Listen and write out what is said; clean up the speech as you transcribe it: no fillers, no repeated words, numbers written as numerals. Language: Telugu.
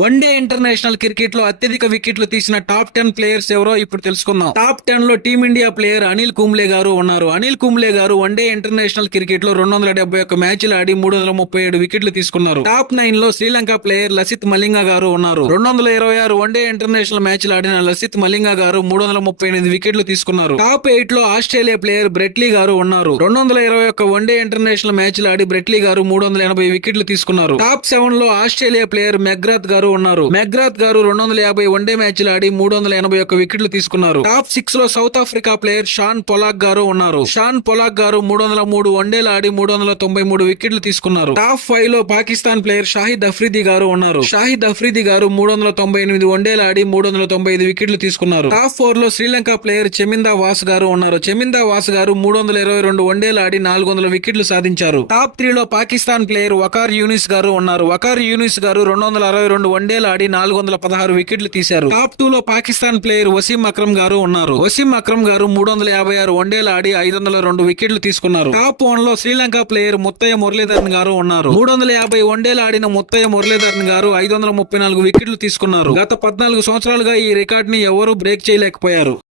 వన్డే ఇంటర్నేషనల్ క్రికెట్ లో అత్యధిక వికెట్లు తీసిన టాప్ 10 ప్లేయర్స్ ఎవరో ఇప్పుడు తెలుసుకుందాం. టాప్ 10 లో టీమిండియా ప్లేయర్ అనిల్ కుంబ్లే గారు ఉన్నారు. అనిల్ కుంబ్లే గారు వన్డే ఇంటర్నేషనల్ క్రికెట్ లో 271 మ్యాచ్లు ఆడి 337 వికెట్లు తీసుకున్నారు. టాప్ 9 లో శ్రీలంక ప్లేయర్ లసిత్ మలింగ గారు ఉన్నారు. 226 వన్డే ఇంటర్నేషనల్ మ్యాచ్లు ఆడిన లసిత్ మలింగ గారు 338 వికెట్లు తీసుకున్నారు. టాప్ 8 లో ఆస్ట్రేలియా ప్లేయర్ బ్రెట్లీ గారు ఉన్నారు. 221 వన్డే ఇంటర్నేషనల్ మ్యాచ్లు ఆడి బ్రెట్లీ గారు 380 వికెట్లు తీసుకున్నారు. టాప్ 7 లో ఆస్ట్రేలియా ప్లేయర్ మెగ్రాత్ గారు ఉన్నారు. మెగ్రాత్ గారు 250 వన్డే మ్యాచ్లు ఆడి 381 వికెట్లు తీసుకున్నారు. టాప్ 6 లో south Africa player Shan Pollock గారు ఉన్నారు. షాన్ పొలాక్ గారు 303 వన్డేలు ఆడి 393 వికెట్లు తీసుకున్నారు. టాప్ 5 లో పాకిస్తాన్ ప్లేయర్ షాహిద్ అఫ్రిది గారు ఉన్నారు. షాహిద్ అఫ్రిది గారు 398 వన్డేలు ఆడి 395 వికెట్లు తీసుకున్నారు. టాప్ 4 లో శ్రీలంక ప్లేయర్ చెమిందా వాస్ గారు ఉన్నారు. చెమిందా వాస్ గారు 322 వన్డేలు ఆడి 400 వికెట్లు సాధించారు. టాప్ 3 లో పాకిస్తాన్ ప్లేయర్ వకార్ యూనిస్ గారు ఉన్నారు. వకార్ యూనిస్ గారు 262 వన్డేలు ఆడి 416 వికెట్లు తీశారు. టాప్ 2 లో పాకిస్తాన్ ప్లేయర్ వసీం అక్రమ్ గారు ఉన్నారు. వసీం అక్రమ్ గారు 356 వన్డేలు ఆడి 502 వికెట్లు తీసుకున్నారు. టాప్ 1 లో శ్రీలంక ప్లేయర్ ముత్తయ్య మురళీధరన్ గారు ఉన్నారు. 350 వన్డేలు ఆడిన ముత్తయ్య మురళీధరన్ గారు 534 వికెట్లు తీసుకున్నారు. గత 14 సంవత్సరాలుగా ఈ రికార్డ్ ని ఎవరూ బ్రేక్ చేయలేకపోయారు.